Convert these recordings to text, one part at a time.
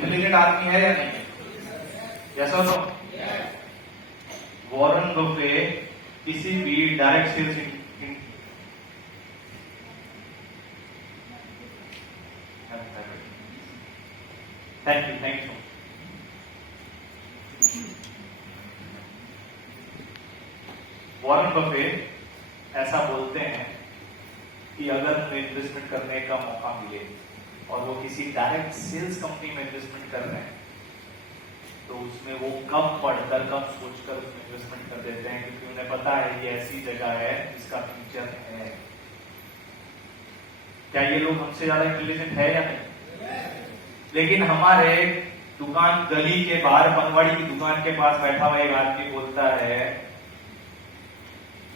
Intelligent आदमी है या नहीं है? जैसा तो वॉरेन बफे किसी भी direct sales thank you Warren Buffett ऐसा बोलते हैं कि अगर उन्हें इन्वेस्टमेंट करने का मौका मिले और वो किसी डायरेक्ट सेल्स कंपनी में इन्वेस्टमेंट कर रहे हैं तो उसमें वो कम पढ़कर कम सोचकर उसमें इन्वेस्टमेंट कर देते हैं, क्योंकि उन्हें पता है ये ऐसी जगह है जिसका फ्यूचर है। क्या ये लोग हमसे ज्यादा इंटेलिजेंट है या नहीं? लेकिन हमारे दुकान गली के बाहर बनवाड़ी की दुकान के पास बैठा हुआ एक आदमी बोलता है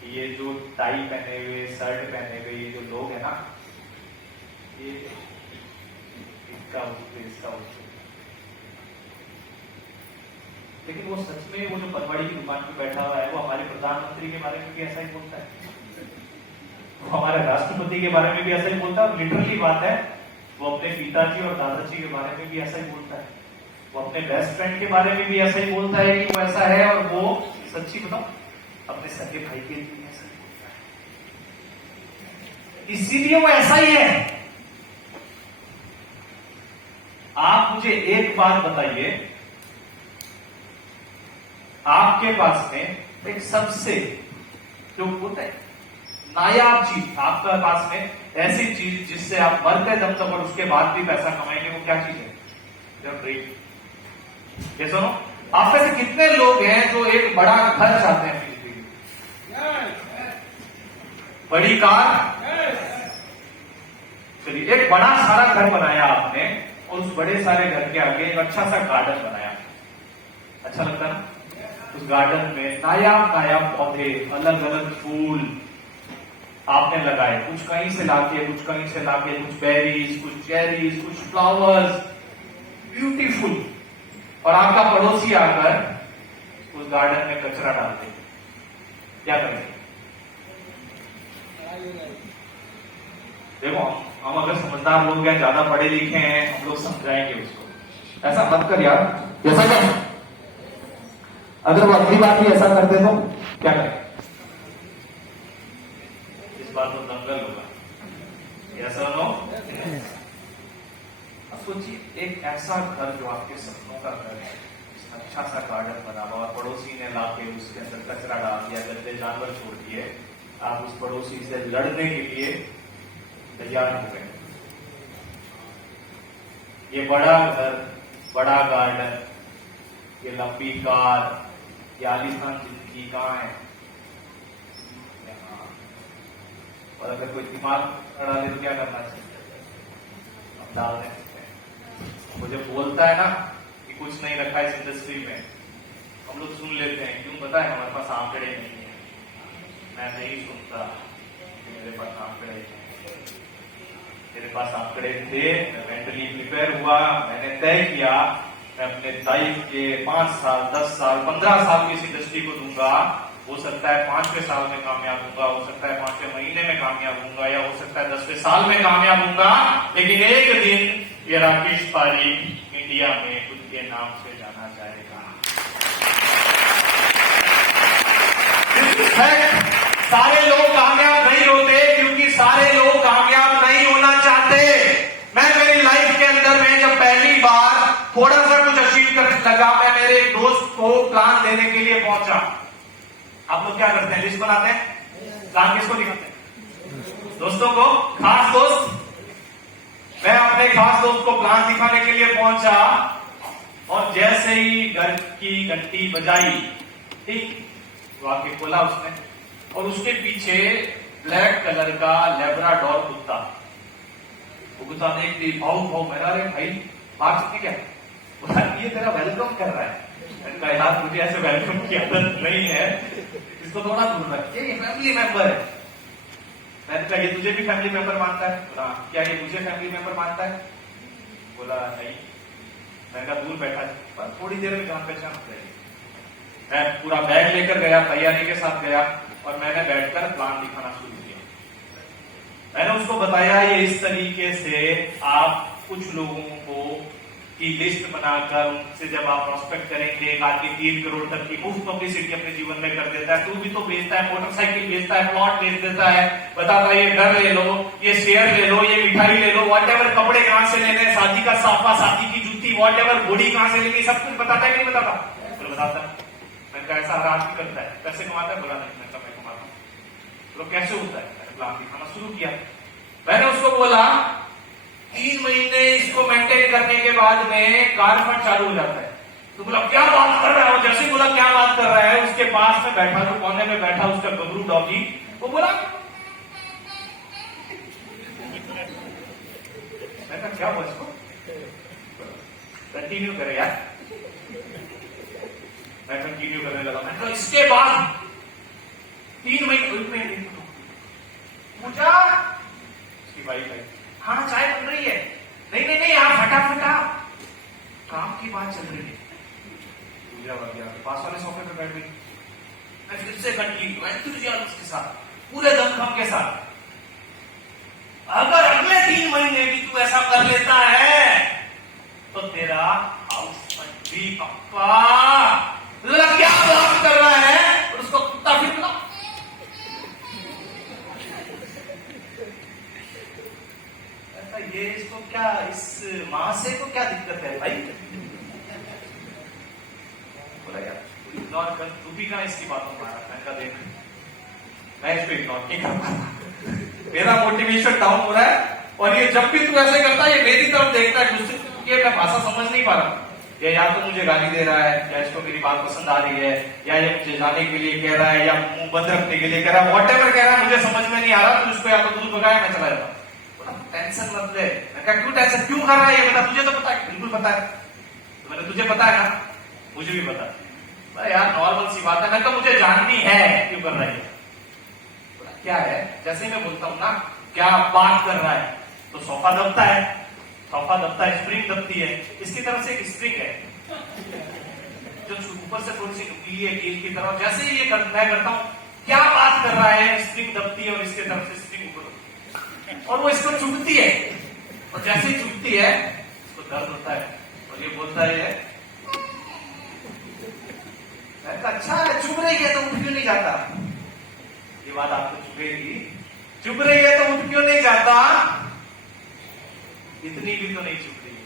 कि ये जो टाई पहने हुए शर्ट पहने हुए ये जो लोग है ना, ये इसका लेकिन वो सच में वो जो बनवाड़ी की दुकान पे बैठा हुआ है वो हमारे प्रधानमंत्री के बारे में भी ऐसा ही बोलता है, वो हमारे राष्ट्रपति के बारे में भी ऐसा ही बोलता है। लिटरली बात है, वो अपने पिताजी और दादाजी के बारे में भी ऐसा ही बोलता है, वो अपने बेस्ट फ्रेंड के बारे में भी ऐसा ही बोलता है कि वो ऐसा है, और वो सच्ची बताओ अपने सगे भाई के लिए भी ऐसा ही बोलता है, इसीलिए वो ऐसा ही है। आप मुझे एक बात बताइए, आपके पास में एक सबसे जो होता है नायाब चीज आपके पास में, ऐसी चीज जिससे आप मरते दम तक और उसके बाद भी पैसा कमाएंगे, वो क्या चीज है? जब ब्रेक। ये सुनो, आप में से कितने लोग हैं जो एक बड़ा घर चाहते हैं अपनी जिंदगी में? बड़ी कार, चलिए एक बड़ा सारा घर बनाया आपने और उस बड़े सारे घर के आगे एक अच्छा सा गार्डन बनाया, अच्छा लगता ना? उस गार्डन में नायाब पौधे, अलग अलग फूल आपने लगाए, कुछ कहीं से लाके, कुछ कहीं से लाके, कुछ बेरीज, कुछ चेरीज, कुछ फ्लावर्स, ब्यूटीफुल। और आपका पड़ोसी आकर उस गार्डन में कचरा डालते, क्या करेंगे? देखो, हम अगर समझदार लोग हैं, ज्यादा पढ़े लिखे हैं, हम लोग समझाएंगे उसको, ऐसा मत कर यार, ऐसा कर। अगर वो अगली बार भी ऐसा कर दे तो क्या करें? इस बार तो दंगल होगा, ऐसा नो। अब सोचिए, एक ऐसा घर जो आपके सपनों का घर है, अच्छा सा गार्डन बना हुआ, और पड़ोसी ने लाके उसके अंदर कचरा डाल दिया, गंदे जानवर छोड़ दिए, आप उस पड़ोसी से लड़ने के लिए तैयार हो गए। ये बड़ा घर, बड़ा गार्डन, ये लंबी कार, ये आलीशान जिंदगी कहाँ है? और अगर कोई दिमाग खड़ा ले तो क्या करना चाहिए? अब डाल दें। मुझे बोलता है ना कि कुछ नहीं रखा इस इंडस्ट्री में, हम लोग सुन लेते हैं, क्यों पता है? हमारे पास आंकड़े नहीं है। मैं नहीं सुनता कि मेरे पास आंकड़े नहीं है। मेरे पास आंकड़े थे, मैं मेंटली प्रिपेयर हुआ, मैंने तय किया मैं अपने लाइफ के 5 साल, 10 साल, 15 साल की इस इंडस्ट्री को दूंगा। हो सकता है 5वें साल में कामयाब होगा, हो सकता है 5वें महीने में कामयाब होगा, या हो सकता है 10वें साल में कामयाब होगा, लेकिन एक दिन ये राकेश पारीक इंडिया में खुद के नाम से जाना जाएगा। सारे लोग कामयाब नहीं होते क्योंकि सारे लोग कामयाब नहीं होना चाहते। मैं मेरी लाइफ के अंदर में जब पहली बार थोड़ा सा कुछ अचीव करने लगा, मैं मेरे एक दोस्त को प्लान देने के लिए पहुंचा। आप लोग क्या करते हैं? लिस्ट बनाते हैं। प्लान किसको दिखाते हैं? दोस्तों को, खास दोस्त। मैं अपने खास दोस्त को प्लान दिखाने के लिए पहुंचा, और जैसे ही घर की घंटी बजाई, ठीक, तो आके खोला उसने, और उसके पीछे ब्लैक कलर का लेब्राडोर कुत्ता। वो कुत्ता देख दी, भाऊ मेरा, अरे भाई बात सुनने क्या? ये तेरा वेलकम कर रहा है। यार मुझे ऐसे वेलकम की आदत नहीं है, इसको थोड़ा दूर रख। ये फैमिली मेंबर है। मैंने कहा ये तुझे भी फैमिली मेंबर मानता है? बोला क्या ये मुझे फैमिली मेंबर मानता है? बोला नहीं। मैंने कहा दूर बैठा, पर थोड़ी देर में जान पहचान हो जाएगी। मैं पूरा बैग लेकर गया, तैयारी के साथ गया, और मैंने बैठकर प्लान दिखाना शुरू किया। मैंने उसको बताया ये इस तरीके से आप कुछ लोगों को की लिस्ट बनाकर उनसे जब आप प्रोस्पेक्ट करेंगे, एक आदमी 3 करोड़ तक की मुफ्त पब्लिसिटी अपने जीवन में कर देता है, तू भी तो बेचता है, मोटरसाइकिल बेचता है, प्लॉट बेच देता है, बताता है ये घर ले लो, ये शेयर ले लो, ये मिठाई ले लो, वॉट एवर, कपड़े कहां से लेने, शादी का साफा, शादी की जूती, वॉट एवर, घोड़ी कहां से लेनी, सब कुछ बताता है कि नहीं बताता? तो बताता है। मैंने कहा ऐसा हर आदमी करता है, पैसे कमाता है? बोला नहीं। मैं कमाता हूं। तो कैसे होता है? मैंने प्लान दिखाना शुरू किया। मैंने उसको बोला 3 महीने इसको मेंटेन करने के बाद में कार फंड चालू हो जाता है। तो बोला क्या बात कर रहा है? जैसे बोला क्या बात कर रहा है, उसके पास में बैठा, जो कोने में बैठा उसका गबरू डॉगी, वो बोला, मैं कहा क्या हुआ इसको? कंटिन्यू करे यार। मैं कंटिन्यू करने लगा। मैं कहा इसके बाद 3 महीने पूछा उसकी वाइफ है, हाँ चाय बन रही है? नहीं नहीं नहीं यार, फटाफटा काम की बात चल रही है। पूजा बन गया, पास वाले सोफे पे बैठ गई। मैं फिर से कंटिन्यू एंथुसियाज्म के साथ, पूरे दमखम के साथ, अगर अगले 3 महीने भी तू ऐसा कर लेता है तो तेरा हाउस भी पक्का। क्या बात कर रहा है? और उसको कुत्ता फिर बोला, ये इसको क्या, इस मां से को क्या दिक्कत है भाई? बोला यार इग्नोर कर, तू भी कहां इसकी बातों में आ रहा? मैं कहा देख, मैं इसको इग्नोर नहीं कर पाता, मेरा मोटिवेशन डाउन हो रहा है, और ये जब भी तू ऐसे करता है ये मेरी तरफ देखता है गुस्से, क्योंकि मैं भाषा समझ नहीं पा रहा। ये या तो मुझे गाली दे रहा है, या इसको मेरी बात पसंद आ रही है, या ये मुझे जाने के लिए कह रहा है, या मुंह बंद रखने के लिए कह रहा है, वॉट एवर कह रहा है, मुझे समझ में नहीं आ रहा। तो उसको या तो दूध भगाया, मैं चला जाता। टेंशन मत ले। मैं कहा क्यों टेंशन क्यों कर रहा है ये बता, तुझे तो पता है। बिल्कुल पता है। तो मैंने तुझे पता है ना? मुझे भी पता है यार, नॉर्मल सी बात है। मैं तो मुझे जाननी है क्यों कर रहा है। क्या है? जैसे मैं बोलता हूं ना क्या बात कर रहा है, तो सोफा दबता है, सोफा दबता है, स्प्रिंग दबती है। इसकी तरफ से एक स्प्रिंग है जो ऊपर से थोड़ी सी नुकीली है कील की तरफ। जैसे ही ये मैं करता हूं, क्या बात कर रहा है, स्प्रिंग दबती है और इसके तरफ से स्प्रिंग ऊपर, और वो इसको चुभती है, और जैसे ही चुभती है उसको दर्द होता है, और ये बोलता है अच्छा है, चुभ रही है तो उठ क्यों नहीं जाता? ये बात आपको चुभेगी, चुभ रही है तो उठ क्यों नहीं जाता? इतनी भी तो नहीं चुभ रही है,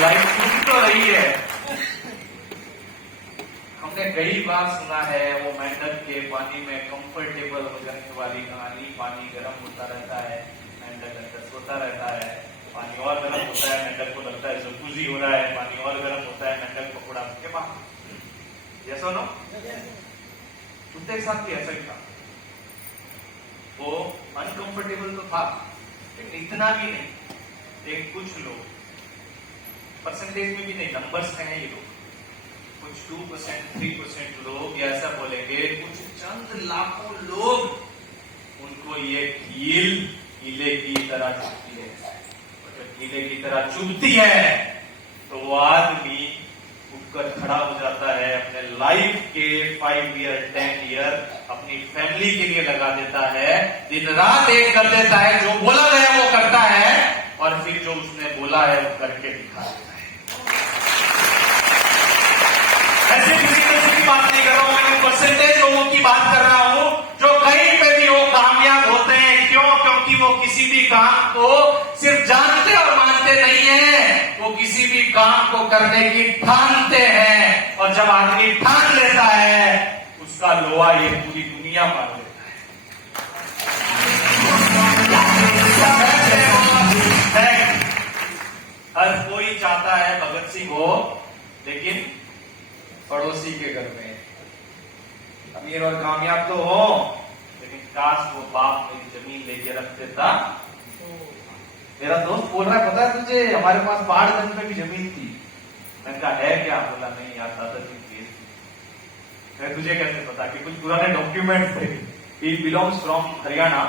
लाइफ चुभ तो रही है। हमने कई बार सुना है वो मेंढक के पानी में कंफर्टेबल हो जाने वाली कहानी। पानी गर्म होता रहता है, मेंढक अंदर सोता रहता है, पानी और गर्म होता है, मेंढक को लगता है जकूजी हो रहा है, पानी और गर्म होता है, मेंढक पकौड़ा के पास। यस और नो? कुत्ते के साथ भी ऐसा ही था। वो अनकंफर्टेबल तो था, लेकिन इतना भी नहीं। लेकिन कुछ लोग, परसेंटेज में भी नहीं, नंबर्स में है ये लोग, कुछ 2%, 3% लोग ऐसा बोलेंगे, कुछ चंद लाखों लोग, उनको ये कील कीले की तरह चुभती है। और जब कीले की तरह चुभती है तो वो आदमी उठकर खड़ा हो जाता है, अपने लाइफ के 5 ईयर 10 ईयर अपनी फैमिली के लिए लगा देता है, दिन रात एक कर देता है, जो बोला गया वो करता है, और फिर जो उसने बोला है वो करके दिखा देता है। ऐसे किसी की बात नहीं कर रहा हूं, मैं परसेंटेज लोगों की बात कर रहा हूं जो कहीं पे भी वो कामयाब होते हैं। क्यों? क्योंकि वो किसी भी काम को सिर्फ जानते और मानते नहीं है, वो किसी भी काम को करने की ठानते हैं। और जब आदमी ठान लेता है उसका लोहा ये पूरी दुनिया मान लेता है। हर कोई चाहता है भगत सिंह हो, लेकिन पड़ोसी के घर में अमीर और कामयाब तो हो, लेकिन काश वो बाप मेरी जमीन लेके रख देता। मेरा दोस्त बोल रहा है पता है तुझे, हमारे पास पहाड़गंज में भी जमीन थी। मैंने कहा है क्या? बोला नहीं यार, दादाजी की थी। मैं तुझे कैसे पता? कि कुछ पुराने डॉक्यूमेंट थे, ही बिलोंग्स फ्रॉम हरियाणा।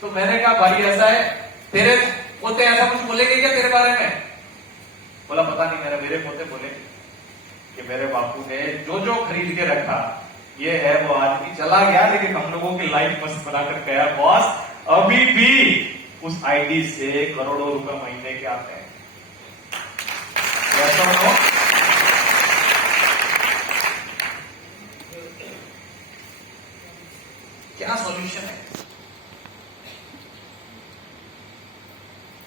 तो मैंने कहा भाई ऐसा है, तेरे पोते ऐसा कुछ बोलेंगे क्या तेरे बारे में? बोला पता नहीं, मेरे पोते बोले कि मेरे बापू ने जो जो खरीद के रखा, ये है वो आदमी चला गया, लेकिन हम लोगों की लाइफ मस्त बनाकर गया बॉस। अभी भी उस आईडी से करोड़ों रुपए महीने के आते हैं। ऐसा हो? क्या सॉल्यूशन है?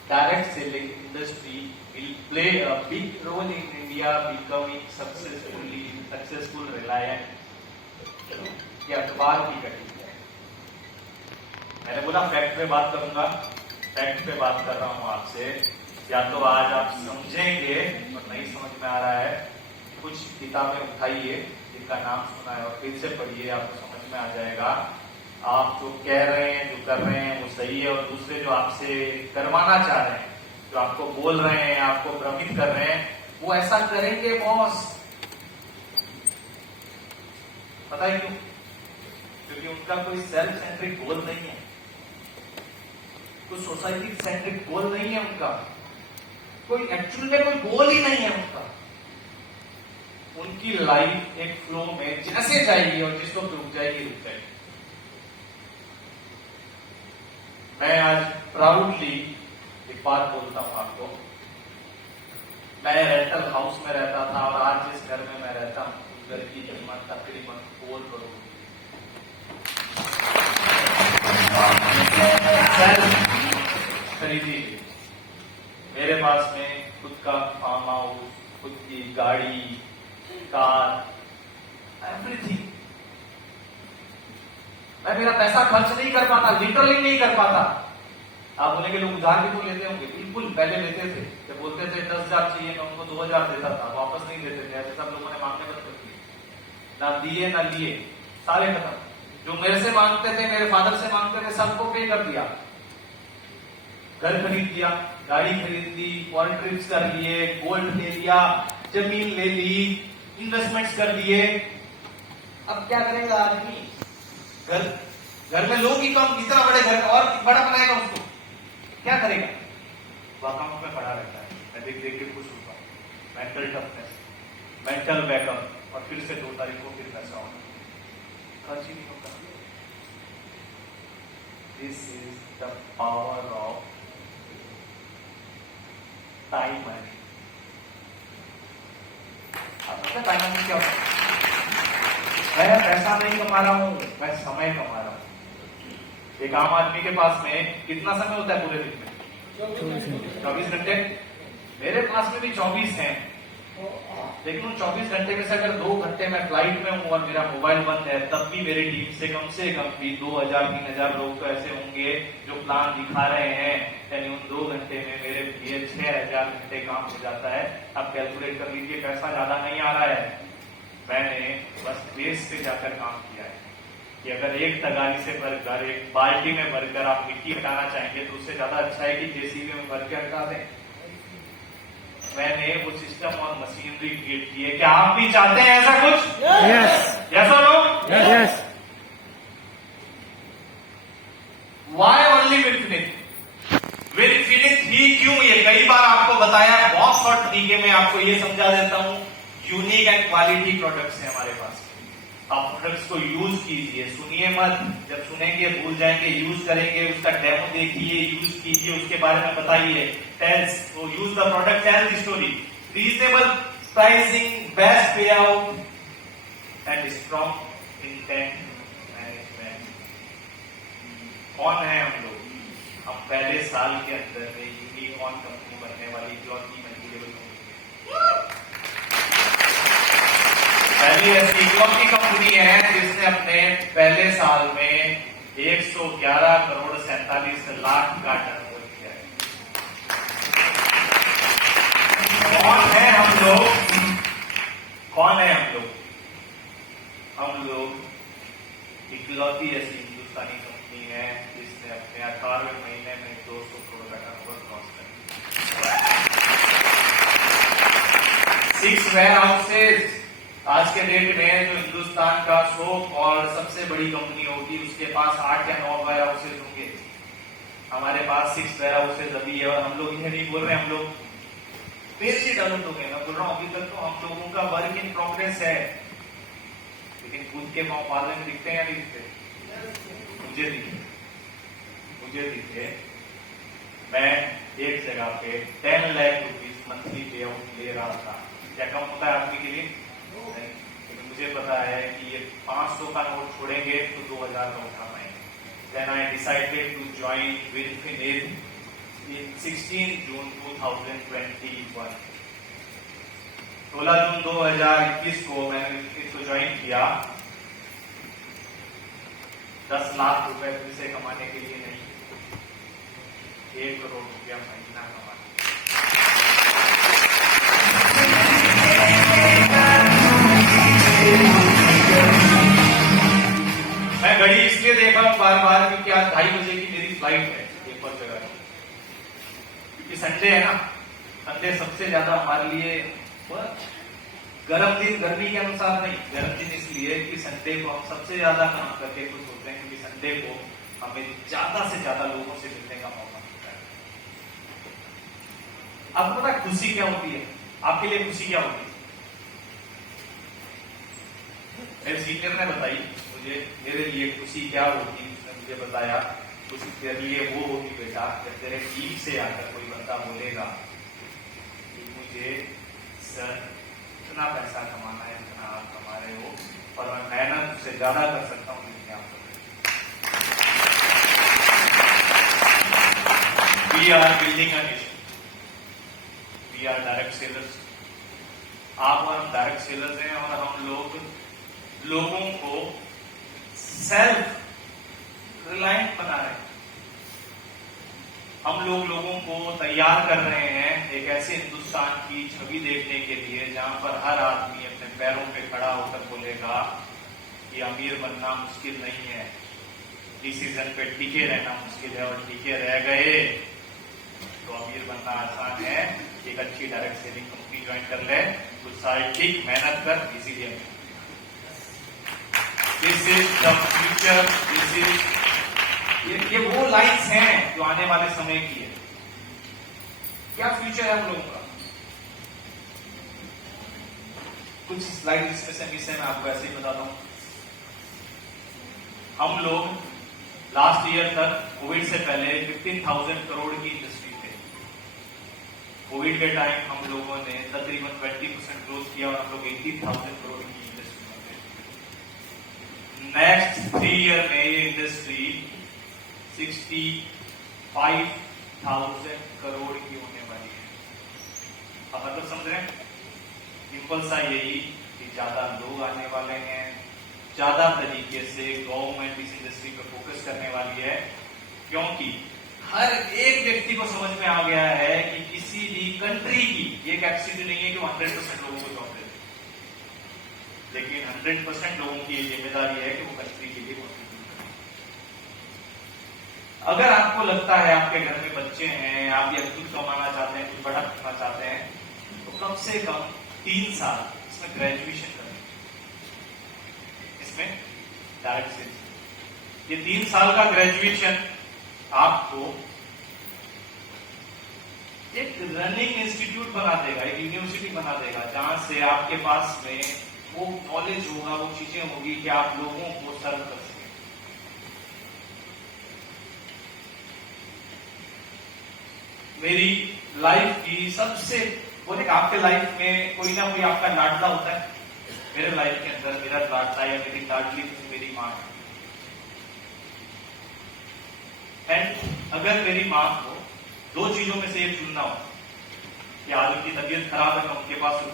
Direct selling industry will play a big role in India becoming successful Reliant। ये अखबार की कटिंग है। मैंने बोला फैक्ट पे बात करूंगा, फैक्ट पे बात कर रहा हूं आपसे। या तो आज आप समझेंगे और नहीं समझ में आ रहा है, कुछ किताबें उठाइए जिनका नाम सुना है और फिर से पढ़िए, आपको समझ में आ जाएगा। आप जो कह रहे हैं, जो कर रहे हैं वो सही है, और दूसरे जो आपसे करवाना चाह रहे हैं, जो आपको बोल रहे हैं, आपको भ्रमित कर रहे हैं, वो ऐसा करेंगे बॉस। पता है क्यों? क्योंकि उनका कोई सेल्फ सेंट्रिक गोल नहीं है, कोई सोसाइटी सेंट्रिक गोल नहीं है उनका, कोई एक्चुअल में कोई गोल ही नहीं है उनका। उनकी लाइफ एक फ्लो में जैसे जाएगी और जिसको रुक जाएगी रुक जाएगी। मैं आज प्राउडली एक बात बोलता हूं आपको, मैं रेंटल हाउस में रहता था और आज जिस घर में मैं रहता हूं उस घर की कीमत तकरीबन 4 करोड़ खरीदी। मेरे पास में खुद का फार्म हाउस, खुद की गाड़ी, कार, एवरीथिंग। मैं मेरा पैसा खर्च नहीं कर पाता, लिटरली नहीं कर पाता। आप बोलेंगे लोग उधार भी तो लेते होंगे, बिल्कुल पहले लेते थे। जब बोलते थे 10,000 चाहिए, मैं उनको 2,000 देता था, वापस नहीं देते थे। ऐसे सब लोगों ने मांगने बंद कर दिए, ना दिए ना लिए, सारे खत्म। जो मेरे से मांगते थे, मेरे फादर से मांगते थे, सबको पे कर दिया। घर खरीद दिया, गाड़ी खरीद दी, फॉरेन ट्रिप्स कर लिए, गोल्ड ले लिया, जमीन ले ली, इन्वेस्टमेंट्स कर दिए। अब क्या करेगा आदमी? घर में लोग ही कम, इतना बड़े घर और बड़ा बनाएगा उसको, क्या करेगा? वो अकाउंट में पड़ा रहता है। मैं देख देख के खुश होता हूं। मेंटल टफनेस, मेंटल बैकअप, और फिर से 2 तारीख को फिर पैसा होगा, खर्च ही नहीं होता। This is the power of time management. आप पता टाइम मैनेजमेंट क्या होता है? मैं पैसा नहीं कमा रहा हूं, मैं समय कमा रहा हूं। एक आम आदमी के पास में कितना समय होता है पूरे दिन में? 24 घंटे। मेरे पास में भी 24 हैं, लेकिन उन 24 घंटे में से अगर 2 घंटे मैं फ्लाइट में हूं और मेरा मोबाइल बंद है, तब भी मेरी टीम से कम भी 2,000-3,000 लोग तो ऐसे होंगे जो प्लान दिखा रहे हैं। यानी उन 2 घंटे में मेरे लिए 6,000 घंटे काम हो जाता है। अब कैलकुलेट कर लीजिए, पैसा ज्यादा नहीं आ रहा है। मैंने बस बेस पे जाकर काम किया है कि अगर एक तगारी से भरकर, एक बाल्टी में भरकर आप मिट्टी हटाना चाहेंगे तो उससे ज्यादा अच्छा है कि जेसीबी में भर के हटा दें। मैंने वो सिस्टम और मशीनरी क्रिएट की है। क्या आप भी चाहते हैं ऐसा कुछ? यस और no? Yes. Why only with finish? With finish ही क्यों? ये कई बार आपको बताया, बहुत शॉर्ट तरीके में आपको ये समझा देता हूं। यूनिक एंड क्वालिटी प्रोडक्ट्स है हमारे पास। आप प्रोडक्ट्स को यूज कीजिए, सुनिए मत। जब सुनेंगे भूल जाएंगे, यूज करेंगे, उसका डेमो देखिए, यूज कीजिए, उसके बारे में बताइए। Tells, to use the product, tell the story. Reasonable pricing, best pay out and strong intent management. कौन है हम लोग? हम पहले साल के अंदर में यूनिकॉर्न कंपनी बनने वाली इकलौती मल्टीलेवल कंपनी, पहली ऐसी इकलौती कंपनी है जिसने अपने पहले साल में 111 करोड़ 47 लाख का टर्नओवर किया है। कौन है हम लोग? कौन है हम लोग? हम लोग इकलौती ऐसी हिंदुस्तानी कंपनी है जिसने अपने 18वें महीने में 200 करोड़ का टर्नओवर क्रॉस कर दिया। 6 वेयर हाउसेज। आज के डेट में जो हिंदुस्तान का सो और सबसे बड़ी कंपनी होगी उसके पास 8 या 9 वेयर हाउसेज होंगे। हमारे पास 6 वेयर हाउसेज अभी है और हम लोग ये नहीं बोल रहे, हम लोग फिर से डेवलप हो गए। मैं बोल रहा हूँ अभी तक तो हम लोगों का वर्क इन प्रोग्रेस है, लेकिन खुद के पाँव पालने में दिखते हैं या नहीं दिखते? मुझे मुझे दिखे, मैं एक जगह पे 10 लाख रुपीज मंथली पे आउट ले रहा था। क्या कम होता है आदमी के लिए? नहीं। लेकिन मुझे पता है कि ये 500 का नोट छोड़ेंगे तो 2000 का उठा पाएंगे। Then I decided to join Winfinite in 16 June 2021। 16 जून 2021 को मैंने इसको ज्वाइन किया। 10 लाख रुपए फिर से कमाने के लिए नहीं, 1 करोड़ रुपया महीना कमाने। मैं घड़ी इसलिए देख रहा हूं बार बार क्योंकि आज 2:30 बजे की मेरी फ्लाइट है एक और जगह, क्योंकि संडे है ना। संडे सबसे ज्यादा हमारे लिए गर्म दिन, गर्मी के अनुसार नहीं, गर्म दिन इसलिए कि संडे को हम सबसे ज्यादा काम करके खुश होते हैं, क्योंकि संडे को हमें ज्यादा से ज्यादा लोगों से मिलने का मौका मिलता है। आपको पता है खुशी क्या होती है? आपके लिए खुशी क्या होती है? मेरे सीनियर ने बताई मुझे, मेरे लिए खुशी क्या होती, उसने मुझे बताया खुशी तेरे लिए वो होगी बेटा जब तेरे टीम से आकर कोई बंदा बोलेगा कि मुझे सर इतना पैसा कमाना है, इतना आप कमा रहे हो और मैं मेहनत उससे ज्यादा कर सकता हूँ, लेकिन आप We are building a nation. We are direct sellers. आप और हम डायरेक्ट सेलर्स हैं और हम लोग लोगों को सेल्फ रिलायंट बना रहे हैं। हम लोग लोगों को तैयार कर रहे हैं एक ऐसे हिंदुस्तान की छवि देखने के लिए जहां पर हर आदमी अपने पैरों पे खड़ा होकर बोलेगा कि अमीर बनना मुश्किल नहीं है, डिसीजन पे टिके रहना मुश्किल है और टिके रह गए तो अमीर बनना आसान है। एक अच्छी डायरेक्ट सेलिंग कंपनी ज्वाइन कर ले, कुछ साल ठीक मेहनत कर, इसीलिए this is the future. This is ये वो लाइन्स हैं जो आने वाले समय की है। क्या फ्यूचर है हम लोगों का? कुछ स्लाइड इसमें से मैं आपको ऐसे ही बताता हूं। हम लोग लास्ट ईयर तक कोविड से पहले 15,000 करोड़ की इंडस्ट्री थे। कोविड के टाइम हम लोगों ने तकरीबन 20% ग्रोथ किया और हम लोग 18,000 करोड़ की इंडस्ट्री में थे। नेक्स्ट 3 ईयर में ये इंडस्ट्री 65,000 करोड़ की होने वाली है। अब मतलब समझ रहे हैं? सिंपल सा यही कि ज्यादा लोग आने वाले हैं, ज्यादा तरीके से गवर्नमेंट इस इंडस्ट्री पर फोकस करने वाली है, क्योंकि हर एक व्यक्ति को समझ में आ गया है कि किसी भी कंट्री की ये कैपेसिटी नहीं है कि वो 100% लोगों को जॉब दे, लेकिन 100% लोगों की ये जिम्मेदारी है कि वो कंट्री के लिए कॉन्ट्रीब्यूट करें। अगर आपको लगता है आपके घर में बच्चे हैं, आप या कुछ कमाना चाहते हैं, कुछ बड़ा करना चाहते हैं, तो कम से कम 3 साल इसमें ग्रेजुएशन करें, इसमें डायरेक्ट सेल्स। ये 3 साल का ग्रेजुएशन आपको एक रनिंग इंस्टीट्यूट बना देगा, एक यूनिवर्सिटी बना देगा, जहां से आपके पास में वो नॉलेज होगा, वो चीजें होगी कि आप लोगों को सर्व कर सकें। मेरी लाइफ की सबसे बोले आपके लाइफ में कोई ना कोई आपका लाडला होता है। मेरे लाइफ के अंदर मेरा लाडला या मेरी लाडली मेरी माँ है। एंड अगर मेरी माँ को 2 चीजों में से एक चुनना हो कि आज उनकी तबीयत खराब है मैं उनके पास हूँ,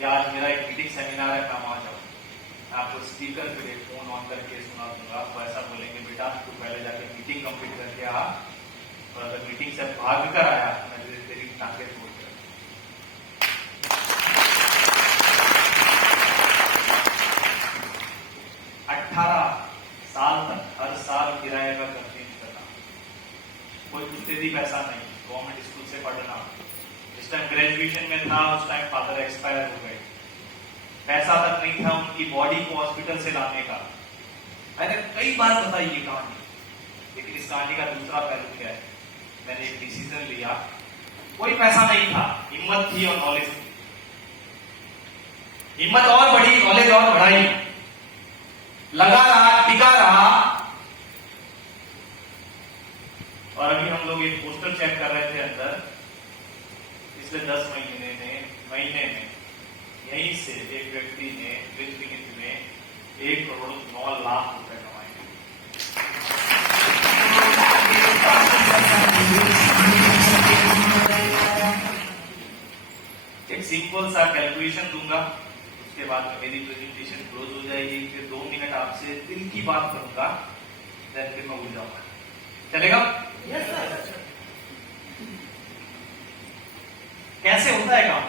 या आज मेरा एक मीटिंग सेमिनार है मैं वहां जाऊँ, मैं आपको स्पीकर पे फोन ऑन करके सुना दूंगा। आपको ऐसा बोलेंगे बेटा तू पहले जाके मीटिंग कंप्लीट करके आ, और अगर मीटिंग से भाग कर आया तो मैं तेरी टांगे तोड़ कर। 18 साल तक हर साल किराए का करते करना, कोई कुछ पैसा नहीं, गवर्नमेंट स्कूल से पढ़ना। जिस टाइम ग्रेजुएशन में था उस टाइम फादर एक्सपायर हो गए, पैसा तक नहीं था उनकी बॉडी को हॉस्पिटल से लाने का। मैंने कई बार बताई ये कहानी, लेकिन इस कहानी का दूसरा पहलू क्या है, मैंने एक डिसीजन लिया, कोई पैसा नहीं था, हिम्मत थी और नॉलेज थी। हिम्मत और बढ़ी, नॉलेज और बढ़ाई, लगा रहा, टिका रहा, और अभी हम लोग एक पोस्टर चेक कर रहे थे अंदर, पिछले 10 महीने में यहीं से एक व्यक्ति ने मिनट में 1,09,00,000 रुपए कमाए। एक सिंपल सा कैलकुलेशन दूंगा, उसके बाद में मेरी प्रेजेंटेशन क्लोज हो जाएगी। फिर 2 मिनट आपसे दिल की बात करूंगा, फिर मैं उड़ जाऊंगा। चलेगा? Yes sir. कैसे होता है काम?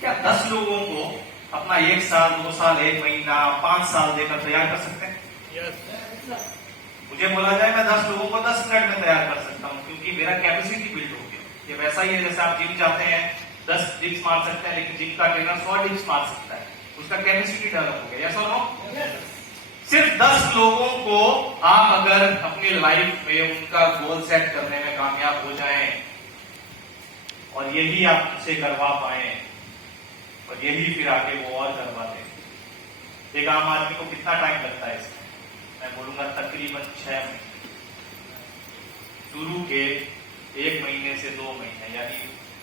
क्या 10 लोगों को अपना 1 साल, 2 साल, 1 महीना, 5 साल देकर तैयार कर सकते हैं? यस। मुझे बोला जाए मैं 10 लोगों को 10 मिनट में तैयार कर सकता हूँ, क्योंकि मेरा कैपेसिटी बिल्ड हो गया। ये वैसा ही है जैसे आप जिम जाते हैं, 10 डिप्स मार सकते हैं, लेकिन जिम का ट्रेनर 100 डिप्स मार सकता है, उसका कैपेसिटी डेवलप हो गया। यस और नो? सिर्फ 10 लोगों को आप अगर अपनी लाइफ में उनका गोल सेट करने में कामयाब हो जाएं और यही आप उनसे करवा पाए और यही फिर आगे वो और करवाते हैं। एक आम आदमी को कितना टाइम लगता है इसमें? मैं बोलूंगा तकरीबन 6 महीने। शुरू के 1 महीने से 2 महीने, यानी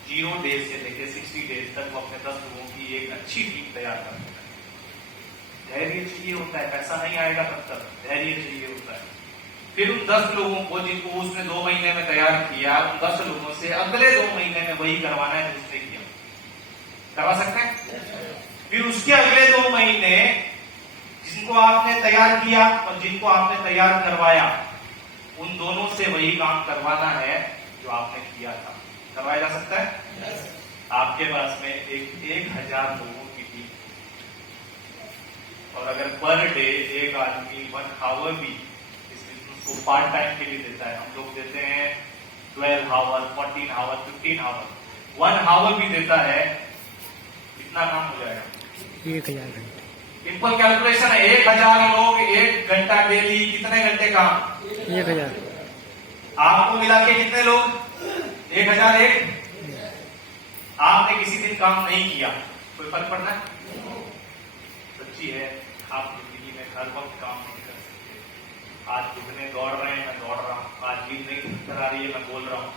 0 डेज से लेकर 60 डेज तक वो अपने 10 लोगों की एक अच्छी टीम तैयार करते हैं। धैर्य चाहिए होता है, पैसा नहीं आएगा तब तक, धैर्य चाहिए होता है। फिर उन 10 लोगों को जिनको उसने 2 महीने में तैयार किया, उन 10 लोगों से अगले 2 महीने में वही करवाना है जो उसने किया। करवा सकते हैं? फिर उसके अगले 2 महीने जिनको आपने तैयार किया और जिनको आपने तैयार करवाया, उन दोनों से वही काम करवाना है जो आपने किया था। करवाया जा सकता है? आपके पास में 1,000 लोगों की टीम, और अगर पर डे एक आदमी 1 आवर भी इस बिजनेस को पार्ट टाइम के लिए देता है, हम लोग देते हैं 12 आवर, 14 आवर, 15 आवर, 1 आवर भी देता है, कितना काम हो जाएगा? 1,000 घंटे। सिंपल कैलकुलेशन है। 1,000 लोग 1 घंटा डेली, कितने घंटे काम? 1,000। आपको मिला के कितने लोग? 1,001। आपने किसी दिन काम नहीं किया, कोई फर्क पड़ना है? सच्ची है, आप जिंदगी में हर वक्त काम नहीं कर सकते। आज कितने दौड़ रहे हैं, मैं दौड़ रहा हूँ। आज नींद नहीं करा रही है, मैं बोल रहा हूँ।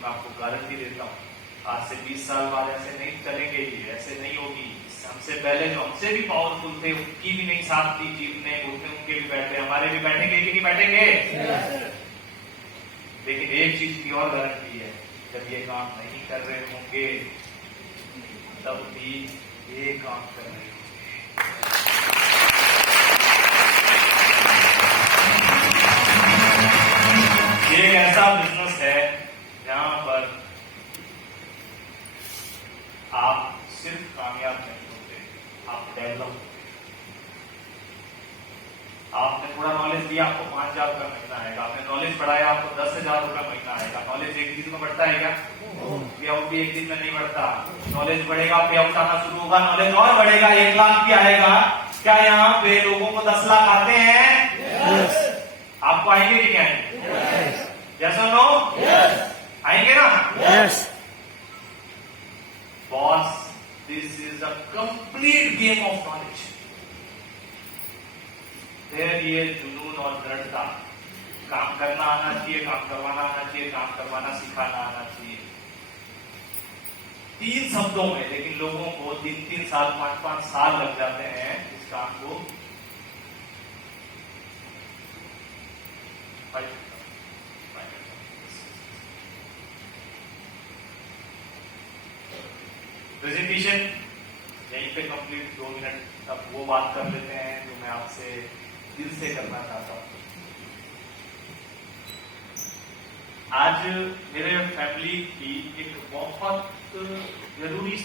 मैं आपको गारंटी देता हूँ, आज से 20 साल बाद ऐसे नहीं चलेंगे, ये ऐसे नहीं होगी। हमसे पहले जो हमसे भी पावरफुल थे, उनकी भी नहीं साथ थी, जीतने उठने उनके भी बैठे, हमारे भी बैठेंगे कि नहीं बैठेंगे? लेकिन एक चीज की और गारंटी है, जब ये काम नहीं कर रहे होंगे तब भी ये काम कर रहे होंगे। ये एक ऐसा बिजनेस है जहां पर आप सिर्फ कामयाब नहीं होते, आप डेवलप होते। आपने थोड़ा नॉलेज दिया, आपको 5,000 रुपया महीना आएगा। आपने नॉलेज बढ़ाया, आपको 10,000 रुपया महीना आएगा। नॉलेज एक दिन में बढ़ता है क्या? पे आउट भी एक दिन में नहीं बढ़ता। नॉलेज बढ़ेगा, पे आउट आना शुरू होगा, नॉलेज और बढ़ेगा, 1 लाख भी आएगा। क्या यहाँ पे लोगों को 10 लाख आते हैं? आपको आएंगे कि नहीं आएंगे? यस और नो? आएंगे ना? Yes. Boss, this is a complete game of knowledge. धैर्य, जुनून और दृढ़ता, काम करना आना चाहिए, काम करवाना आना चाहिए, काम करवाना सिखाना आना चाहिए। 3 शब्दों में, लेकिन लोगों को 3-3 साल, 5-5 साल लग जाते हैं इस काम को। प्रेजेंटेशन यहीं पे कंप्लीट। 2 मिनट अब वो बात कर लेते हैं जो मैं आपसे दिल से करना चाहता हूँ। आज मेरे फैमिली की एक बहुत जरूरी